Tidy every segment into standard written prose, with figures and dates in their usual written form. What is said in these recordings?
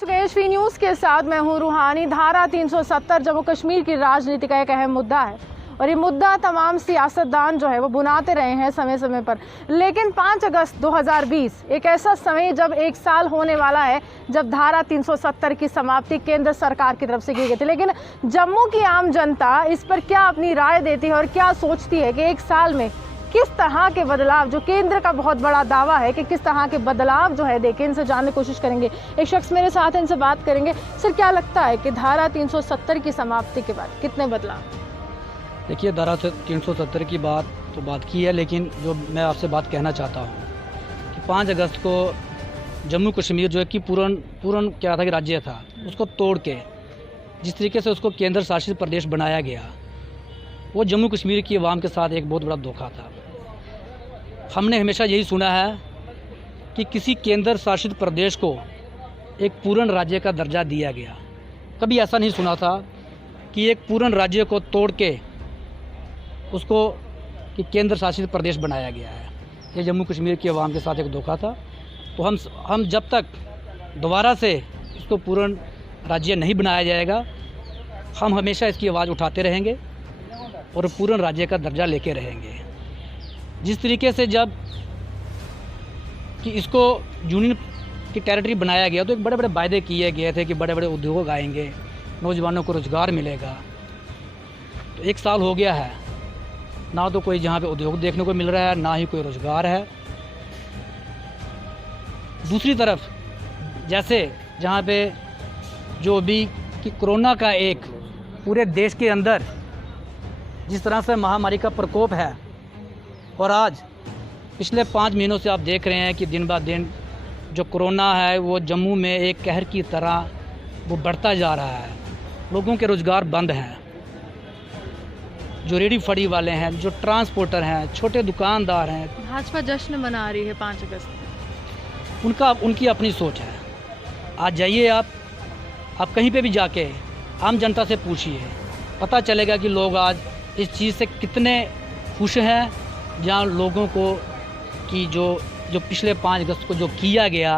HV news के साथ मैं हूं रूहानी। धारा 370 जम्मू कश्मीर की राजनीति का एक अहम मुद्दा है और ये मुद्दा तमाम सियासतदान जो है वो बुनाते रहे हैं समय समय पर। लेकिन 5 अगस्त 2020 एक ऐसा समय जब 1 साल होने वाला है जब धारा 370 की समाप्ति केंद्र सरकार की तरफ से की गई थी। लेकिन जम्मू की आम जनता इस पर क्या अपनी राय देती है और क्या सोचती है कि 1 साल में किस तरह के बदलाव, जो केंद्र का बहुत बड़ा दावा है कि किस तरह के बदलाव जो है देखें, इनसे जानने की कोशिश करेंगे। एक शख्स मेरे साथ है, इनसे बात करेंगे। सर, क्या लगता है कि धारा 370 की समाप्ति के बाद कितने बदलाव? देखिए, धारा 370 की बात की है, लेकिन जो मैं आपसे बात कहना चाहता हूँ कि 5 अगस्त को जम्मू कश्मीर जो है कि पूर्ण क्या था कि राज्य था, उसको तोड़ के जिस तरीके से उसको केंद्र शासित प्रदेश बनाया गया, वो जम्मू कश्मीर की आवाम के साथ एक बहुत बड़ा धोखा था। हमने हमेशा यही सुना है कि किसी केंद्र शासित प्रदेश को एक पूर्ण राज्य का दर्जा दिया गया। कभी ऐसा नहीं सुना था कि एक पूर्ण राज्य को तोड़ के उसको कि केंद्र शासित प्रदेश बनाया गया है। ये जम्मू कश्मीर की आवाम के साथ एक धोखा था। तो हम जब तक दोबारा से इसको पूर्ण राज्य नहीं बनाया जाएगा, हम हमेशा इसकी आवाज़ उठाते रहेंगे और पूर्ण राज्य का दर्जा लेके रहेंगे। जिस तरीके से जब कि इसको यूनियन की टेरिटरी बनाया गया तो एक बड़े बड़े वायदे किए गए थे कि बड़े बड़े उद्योग आएंगे, नौजवानों को रोज़गार मिलेगा। तो 1 साल हो गया है, ना तो कोई जहाँ पे उद्योग देखने को मिल रहा है, ना ही कोई रोज़गार है। दूसरी तरफ जैसे जहाँ पे जो भी कि कोरोना का एक पूरे देश के अंदर जिस तरह से महामारी का प्रकोप है, और आज पिछले 5 महीनों से आप देख रहे हैं कि दिन ब दिन जो कोरोना है वो जम्मू में एक कहर की तरह वो बढ़ता जा रहा है। लोगों के रोज़गार बंद हैं, जो रेडी फड़ी वाले हैं, जो ट्रांसपोर्टर हैं, छोटे दुकानदार हैं। भाजपा जश्न मना रही है 5 अगस्त। उनकी अपनी सोच है। आज जाइए आप कहीं पे भी जाके आम जनता से पूछिए, पता चलेगा कि लोग आज इस चीज़ से कितने खुश हैं। जहाँ लोगों को कि जो पिछले 5 अगस्त को जो किया गया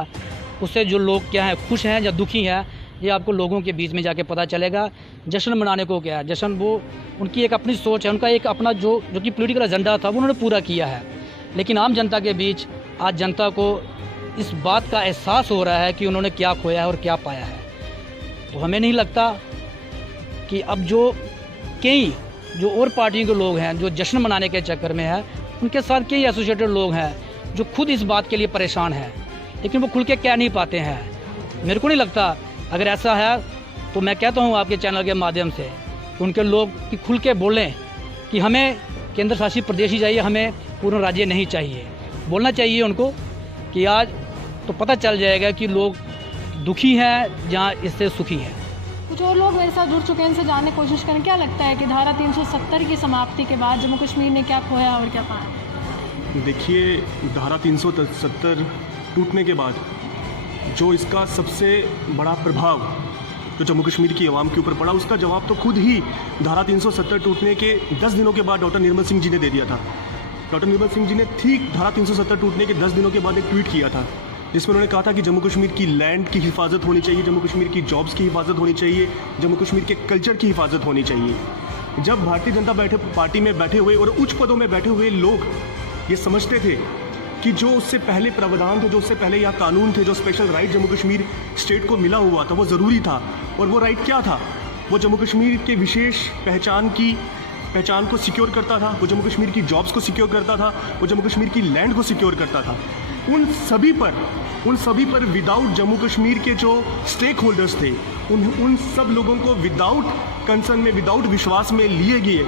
उससे जो लोग क्या हैं, खुश हैं या दुखी हैं, ये आपको लोगों के बीच में जाके पता चलेगा। जश्न मनाने को क्या है, जश्न वो उनकी एक अपनी सोच है, उनका एक अपना जो कि पॉलिटिकल एजेंडा था वो उन्होंने पूरा किया है। लेकिन आम जनता के बीच आज जनता को इस बात का एहसास हो रहा है कि उन्होंने क्या खोया है और क्या पाया है। तो हमें नहीं लगता कि अब जो कई जो और पार्टियों के लोग हैं जो जश्न मनाने के चक्कर में है, उनके साथ कई एसोसिएटेड लोग हैं जो खुद इस बात के लिए परेशान हैं, लेकिन वो खुल के कह नहीं पाते हैं। मेरे को नहीं लगता, अगर ऐसा है तो मैं कहता हूँ आपके चैनल के माध्यम से कि उनके लोग कि खुल के बोलें कि हमें केंद्र शासित प्रदेश ही चाहिए, हमें पूर्ण राज्य नहीं चाहिए। बोलना चाहिए उनको कि आज तो पता चल जाएगा कि लोग दुखी हैं जहाँ इससे सुखी हैं। कुछ और लोग मेरे साथ जुड़ चुके हैं, इनसे जानने की कोशिश करें। क्या लगता है कि धारा 370 की समाप्ति के बाद जम्मू कश्मीर ने क्या खोया और क्या पाया? देखिए, धारा 370 टूटने के बाद जो इसका सबसे बड़ा प्रभाव जो जम्मू कश्मीर की आवाम के ऊपर पड़ा, उसका जवाब तो खुद ही धारा 370 टूटने के 10 दिनों के बाद डॉक्टर निर्मल सिंह जी ने दे दिया था। डॉक्टर निर्मल सिंह जी ने ठीक धारा 370 टूटने के 10 दिनों के बाद एक ट्वीट किया था जिसमें उन्होंने कहा था कि जम्मू कश्मीर की लैंड की हिफाजत होनी चाहिए, जम्मू कश्मीर की जॉब्स की हिफाजत होनी चाहिए, जम्मू कश्मीर के कल्चर की हिफाजत होनी चाहिए। जब भारतीय जनता पार्टी में बैठे हुए और उच्च पदों में बैठे हुए लोग ये समझते थे कि जो उससे पहले प्रावधान थे, जो उससे पहले या कानून थे, जो special right Jammu Kashmir state को मिला हुआ था, वो ज़रूरी था। और वो राइट क्या था? वो जम्मू कश्मीर के विशेष पहचान को सिक्योर करता था, वो जम्मू कश्मीर की जॉब्स को सिक्योर करता था, वो जम्मू कश्मीर की लैंड को सिक्योर करता था। उन सभी पर विदाउट जम्मू कश्मीर के जो स्टेक होल्डर्स थे, उन सब लोगों को विदाउट कंसर्न में, विदाउट विश्वास में लिए गए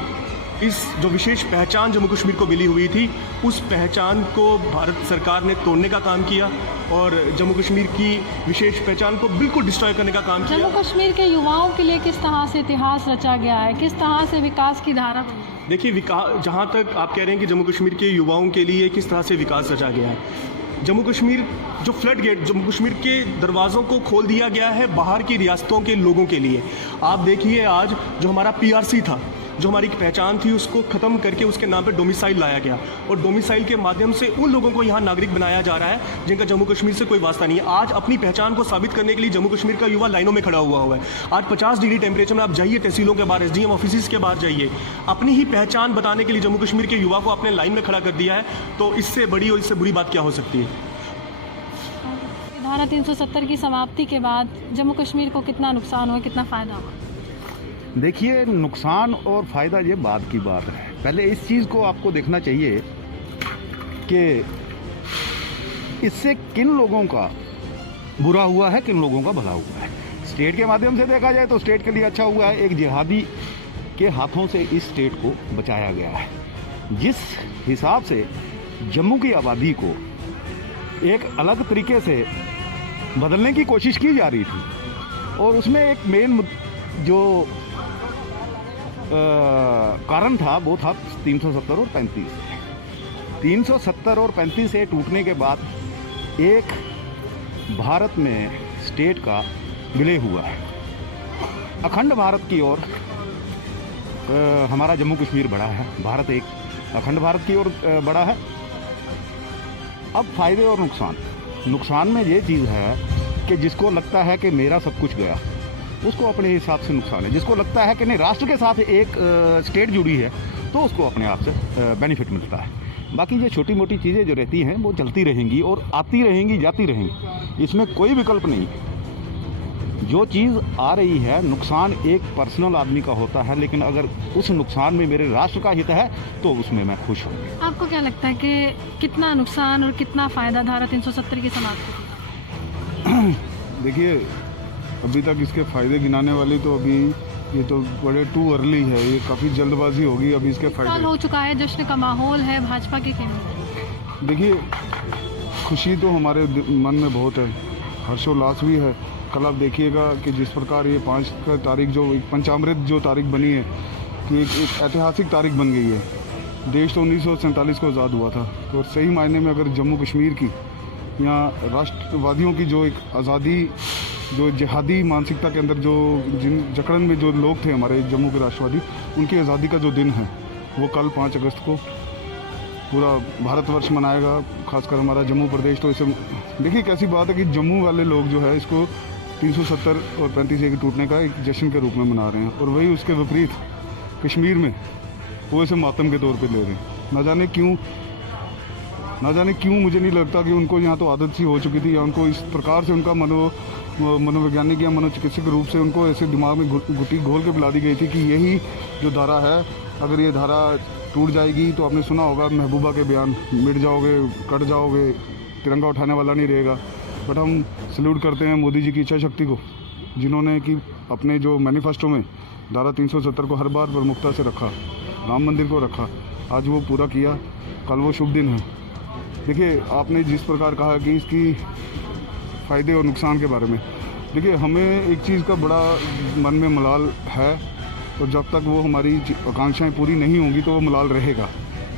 इस जो विशेष पहचान जम्मू कश्मीर को मिली हुई थी, उस पहचान को भारत सरकार ने तोड़ने का काम किया और जम्मू कश्मीर की विशेष पहचान को बिल्कुल डिस्ट्रॉय करने का काम किया। जम्मू कश्मीर के युवाओं के लिए किस तरह से इतिहास रचा गया है, किस तरह से विकास की धारा? देखिए, जहाँ तक आप कह रहे हैं कि जम्मू कश्मीर के युवाओं के लिए किस तरह से विकास रचा गया है, जम्मू कश्मीर जो फ्लड गेट, जम्मू कश्मीर के दरवाज़ों को खोल दिया गया है बाहर की रियासतों के लोगों के लिए। आप देखिए, आज जो हमारा PRC था, जो हमारी एक पहचान थी उसको ख़त्म करके उसके नाम पर डोमिसाइल लाया गया, और डोमिसाइल के माध्यम से उन लोगों को यहाँ नागरिक बनाया जा रहा है जिनका जम्मू कश्मीर से कोई वास्ता नहीं है। आज अपनी पहचान को साबित करने के लिए जम्मू कश्मीर का युवा लाइनों में खड़ा हुआ है। आज 50 डिग्री टेम्परेचर में आप जाइए तहसीलों के बाहर, SDM ऑफिस के बाहर जाइए, अपनी ही पहचान बताने के लिए जम्मू कश्मीर के युवा को अपने लाइन में खड़ा कर दिया है। तो इससे बड़ी और इससे बुरी बात क्या हो सकती है? धारा 370 की समाप्ति के बाद जम्मू कश्मीर को कितना नुकसान हुआ, कितना फ़ायदा हुआ? देखिए, नुकसान और फ़ायदा ये बाद की बात है। पहले इस चीज़ को आपको देखना चाहिए कि इससे किन लोगों का बुरा हुआ है, किन लोगों का भला हुआ है। स्टेट के माध्यम से देखा जाए तो स्टेट के लिए अच्छा हुआ है, एक जिहादी के हाथों से इस स्टेट को बचाया गया है। जिस हिसाब से जम्मू की आबादी को एक अलग तरीके से बदलने की कोशिश की जा रही थी, और उसमें एक मेन जो कारण था वो था 370 और 35। 370 और 35 से टूटने के बाद एक भारत में स्टेट का विलय हुआ है। अखंड भारत की ओर हमारा जम्मू कश्मीर बढ़ा है, भारत एक अखंड भारत की ओर बढ़ा है। अब फायदे और नुकसान में ये चीज़ है कि जिसको लगता है कि मेरा सब कुछ गया, उसको अपने हिसाब से नुकसान है। जिसको लगता है कि नहीं, राष्ट्र के साथ एक स्टेट जुड़ी है, तो उसको अपने आप से बेनिफिट मिलता है। बाकी ये छोटी मोटी चीज़ें जो रहती हैं वो चलती रहेंगी और आती रहेंगी, जाती रहेंगी, इसमें कोई विकल्प नहीं। जो चीज़ आ रही है, नुकसान एक पर्सनल आदमी का होता है, लेकिन अगर उस नुकसान में मेरे राष्ट्र का हित है तो उसमें मैं खुश हूँ। आपको क्या लगता है कि कितना नुकसान और कितना फ़ायदा धारा 370 की समाप्ति? देखिए, अभी तक इसके फ़ायदे गिनाने वाली तो अभी ये तो बड़े टू अर्ली है, ये काफ़ी जल्दबाजी होगी। अभी इसके साल फ़ायदे हो चुका है, जश्न का माहौल है भाजपा के केंद्र। देखिए, खुशी तो हमारे मन में बहुत है, हर्षोल्लास भी है। कल आप देखिएगा कि जिस प्रकार ये 5 का तारीख जो एक पंचामृत जो तारीख बनी है कि एक ऐतिहासिक तारीख बन गई है। देश तो 1947 को आज़ाद हुआ था, तो सही मायने में अगर जम्मू कश्मीर की या राष्ट्रवादियों की जो एक आज़ादी, जो जिहादी मानसिकता के अंदर जो जिन जकड़न में जो लोग थे हमारे जम्मू के राष्ट्रवादी, उनकी आज़ादी का जो दिन है वो कल 5 अगस्त को पूरा भारतवर्ष मनाएगा, खासकर हमारा जम्मू प्रदेश। तो इसे देखिए कैसी बात है कि जम्मू वाले लोग जो है इसको 370 और 35 के टूटने का एक जश्न के रूप में मना रहे हैं, और वही उसके विपरीत कश्मीर में वो इसे मातम के तौर पे ले रहे हैं। ना जाने क्यों मुझे नहीं लगता कि उनको यहाँ तो आदत सी हो चुकी थी, या उनको इस प्रकार से उनका मनोवैज्ञानिक या मनोचिकित्सक रूप से उनको ऐसे दिमाग में गुटी घोल के पिला दी गई थी कि यही जो धारा है, अगर ये धारा टूट जाएगी तो आपने सुना होगा महबूबा के बयान, मिट जाओगे, कट जाओगे, तिरंगा उठाने वाला नहीं रहेगा। बट हम सल्यूट करते हैं मोदी जी की इच्छा शक्ति को, जिन्होंने कि अपने जो मैनिफेस्टो में धारा 370 को हर बार प्रमुखता से रखा, राम मंदिर को रखा, आज वो पूरा किया। कल वो शुभ दिन है। देखिए, आपने जिस प्रकार कहा कि इसकी फ़ायदे और नुकसान के बारे में, देखिए हमें एक चीज़ का बड़ा मन में मलाल है, और जब तक वो हमारी आकांक्षाएं पूरी नहीं होंगी तो वो मलाल रहेगा।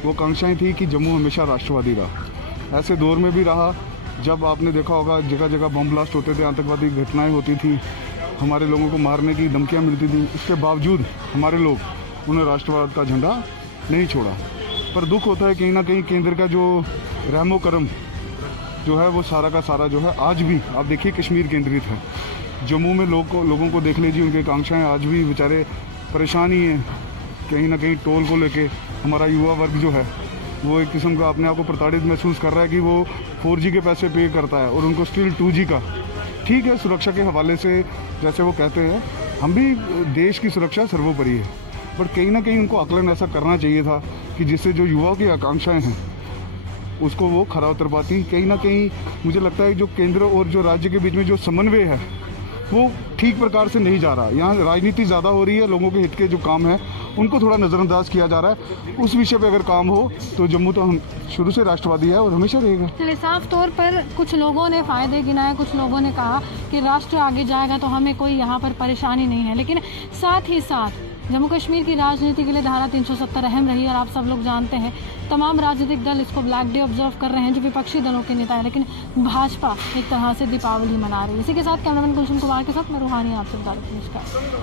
वो आकांक्षाएं थी कि जम्मू हमेशा राष्ट्रवादी रहा, ऐसे दौर में भी रहा जब आपने देखा होगा जगह जगह बम ब्लास्ट होते थे, आतंकवादी घटनाएं होती थी, हमारे लोगों को मारने की धमकियां मिलती थी। उसके बावजूद हमारे लोग उन्हें राष्ट्रवाद का झंडा नहीं छोड़ा। पर दुख होता है कहीं ना कहीं केंद्र का जो रहमो करम जो है वो सारा का सारा जो है आज भी आप देखिए कश्मीर केंद्रित है। जम्मू में लोगों को देख लीजिए, उनकी आकांक्षाएँ आज भी बेचारे परेशान ही हैं। कहीं ना कहीं टोल को लेके हमारा युवा वर्ग जो है वो एक किस्म का अपने आप को प्रताड़ित महसूस कर रहा है कि वो 4G के पैसे पे करता है और उनको स्टिल 2G का। ठीक है, सुरक्षा के हवाले से जैसे वो कहते हैं, हम भी देश की सुरक्षा सर्वोपरि है, बट कहीं ना कहीं उनको आकलन ऐसा करना चाहिए था कि जिससे जो युवाओं की आकांक्षाएं हैं उसको वो खरा उतर पाती। कहीं ना कहीं मुझे लगता है जो केंद्र और जो राज्य के बीच में जो समन्वय है वो ठीक प्रकार से नहीं जा रहा। यहाँ राजनीति ज़्यादा हो रही है, लोगों के हित के जो काम है उनको थोड़ा नज़रअंदाज किया जा रहा है। उस विषय पे अगर काम हो तो जम्मू तो हम शुरू से राष्ट्रवादी है और हमेशा रहेगा। चलिए, साफ तौर पर कुछ लोगों ने फ़ायदे गिनाए, कुछ लोगों ने कहा कि राष्ट्र आगे जाएगा तो हमें कोई यहाँ पर परेशानी नहीं है, लेकिन साथ ही साथ जम्मू कश्मीर की राजनीति के लिए धारा 370 अहम रही और आप सब लोग जानते हैं तमाम राजनीतिक दल इसको ब्लैक डे ऑब्जर्व कर रहे हैं जो विपक्षी दलों के नेता हैं, लेकिन भाजपा एक तरह से दीपावली मना रही है। इसी के साथ कैमरामैन गुलशन कुमार के साथ मैं रूहानी आपसे बता रही हूँ। नमस्कार।